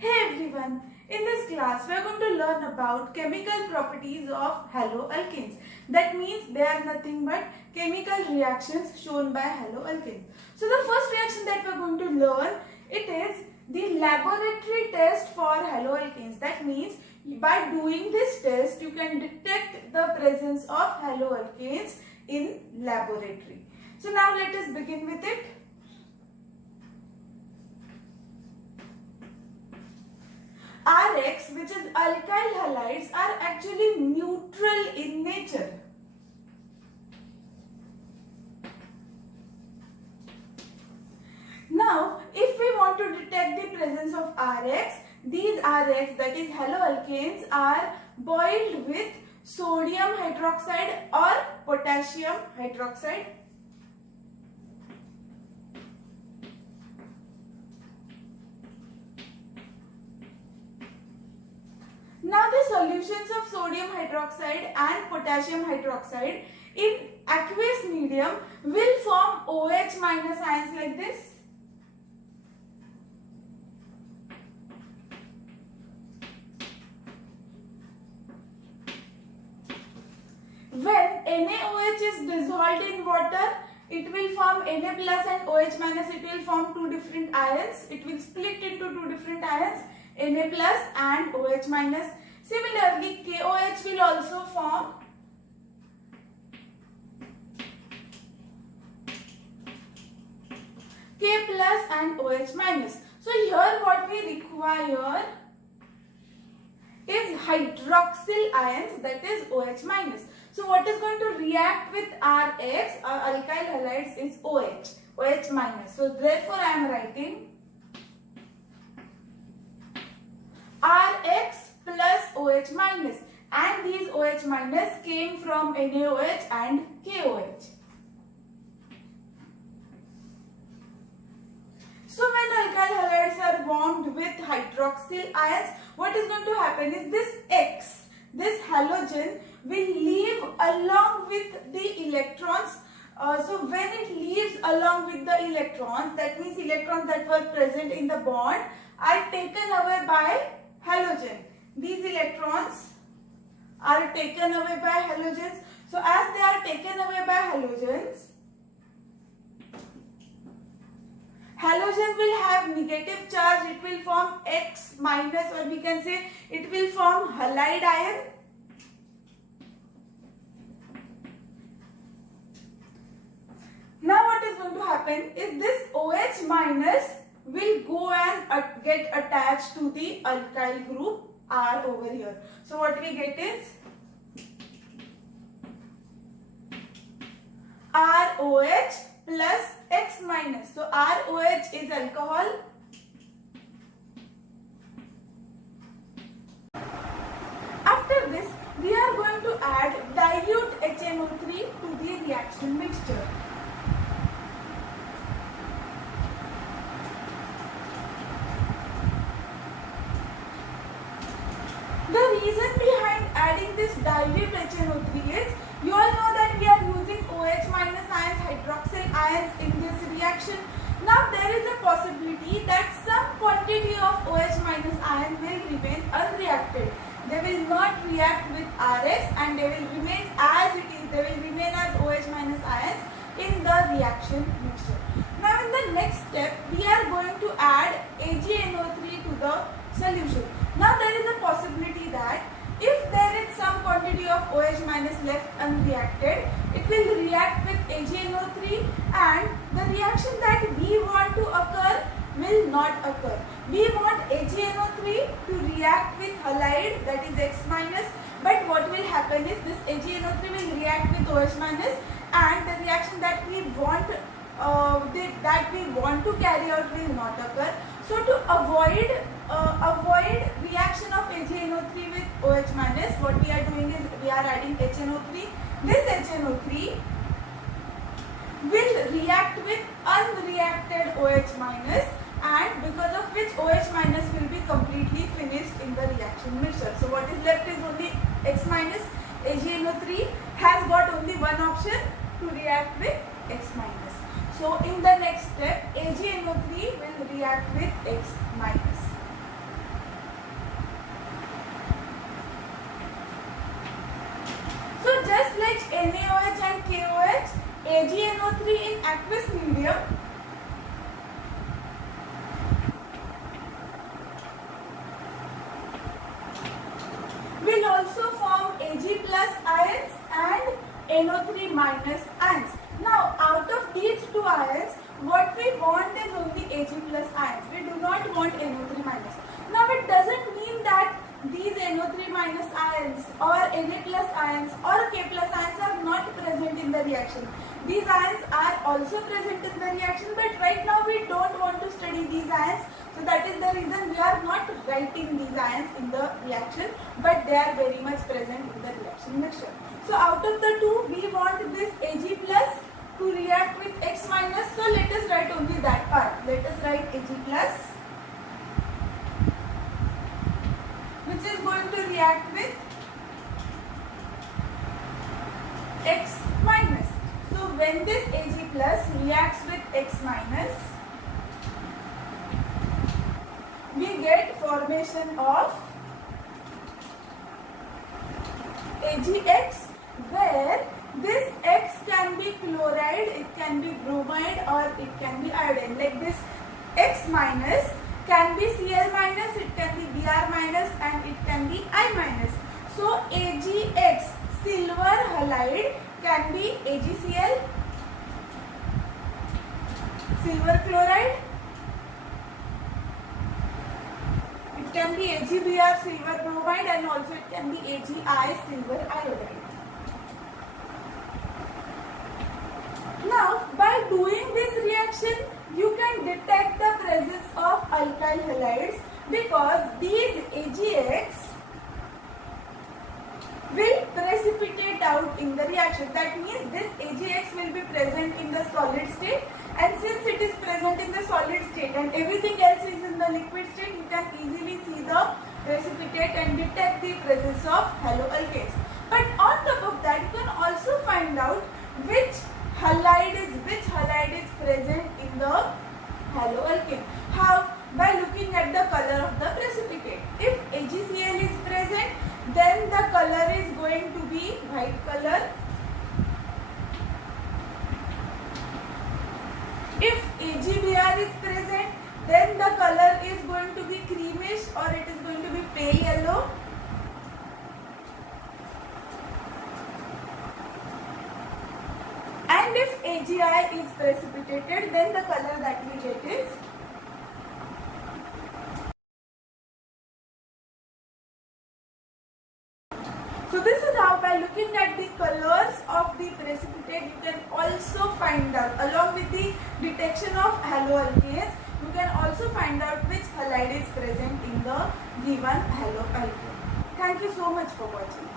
Hey everyone, in this class we are going to learn about chemical properties of haloalkanes. That means they are nothing but chemical reactions shown by haloalkanes. So the first reaction that we are going to learn, it is the laboratory test for haloalkanes. That means by doing this test you can detect the presence of haloalkanes in laboratory. So now let us begin with it. RX, which is alkyl halides, are actually neutral in nature. Now, if we want to detect the presence of RX, these RX, that is haloalkanes, are boiled with sodium hydroxide or potassium hydroxide. Now the solutions of sodium hydroxide and potassium hydroxide in aqueous medium will form OH minus ions like this. When NaOH is dissolved in water, it will form Na plus and OH minus. It will form two different ions. It will split into two different ions, Na plus and OH minus. Similarly, KOH will also form K plus and OH minus. So here what we require is hydroxyl ions, that is OH minus. So what is going to react with RX or alkyl halides is OH minus. So therefore I am writing RX plus OH minus, and these OH minus came from NaOH and KOH. So when alkyl halides are warmed with hydroxyl ions, what is going to happen is this X, this halogen, will leave along with the electrons. So when it leaves along with the electrons, that means electrons that were present in the bond are taken away by halogen. These electrons are taken away by halogens. So as they are taken away by halogens, halogen will have negative charge. It will form X minus, or we can say it will form halide ion. Now what is going to happen is this OH minus will go and get attached to the alkyl group R over here. So what we get is ROH plus X minus. So ROH is alcohol. After this, we are going to add dilute HNO3 to the reaction mixture. The reason behind adding this dilute HNO3 is, you all know that we are using OH minus ions, hydroxyl ions in this reaction. Now there is a possibility that some quantity of OH minus ion will remain unreacted. They will not react with RX and they will remain as it is. They will remain as OH minus ions in the reaction mixture. Now in the next step, we are going to add AgNO3 to the solution. Now there is a possibility that if there is some quantity of OH minus left unreacted, it will react with AgNO3 and the reaction that we want to occur will not occur. We want AgNO3 to react with halide, that is X minus, but what will happen is this AgNO3 will react with OH minus and the reaction that we want to carry out will not occur. So to avoid reaction of AgNO3 with OH minus, what we are doing is we are adding HNO3. This HNO3 will react with unreacted OH minus, and because of which OH minus will be completely finished in the reaction mixture. So what is left is only X minus. AgNO3 has got only one option, to react with X minus. So in the next step, AgNO3 will react with X minus. AgNO3 in aqueous medium will also form Ag plus ions and NO3 minus ions. Now out of these two ions, what we want is only Ag plus ions. We do not want NO3 minus. Now it doesn't mean that these NO3 minus ions or Na plus ions or K plus ions are not present in the reaction. These ions are also present in the reaction, but right now we don't want to study these ions. So that is the reason we are not writing these ions in the reaction, but they are very much present in the reaction mixture. So out of the two, we want this Ag plus to react with X minus. So let us write only that part. Let us write Ag plus, which is going to react with X minus. So when this Ag plus reacts with X minus, we get formation of AgX, where this X can be chloride, it can be bromide, or it can be iodine. Like this X minus can be Cl minus, it can be Br minus, and it can be I minus. So AgX silver halide can be AgCl, silver chloride. It can be AgBr silver bromide, and also it can be AgI silver iodide. Now by doing this reaction, you can detect the presence of alkyl halides, because these AgX will precipitate out in the reaction. That means this AgX will be present in the solid state, and since it is present in the solid state and everything else is in the liquid state, you can easily see the precipitate and detect the presence of haloalkanes. But on top of that, you can also find out which halide is present in the haloalkane. How? By looking at the color of the precipitate. If AgCl is present, then the color is going to be white color. If AgBr is present, then the color is going to be creamish, or it is going to be pale yellow. And if AgI is precipitated, then the color that we get is So this is how, by looking at the colors of the precipitate, you can also find out, along with the detection of haloalkanes, you can also find out which halide is present in the given haloalkane. Thank you so much for watching.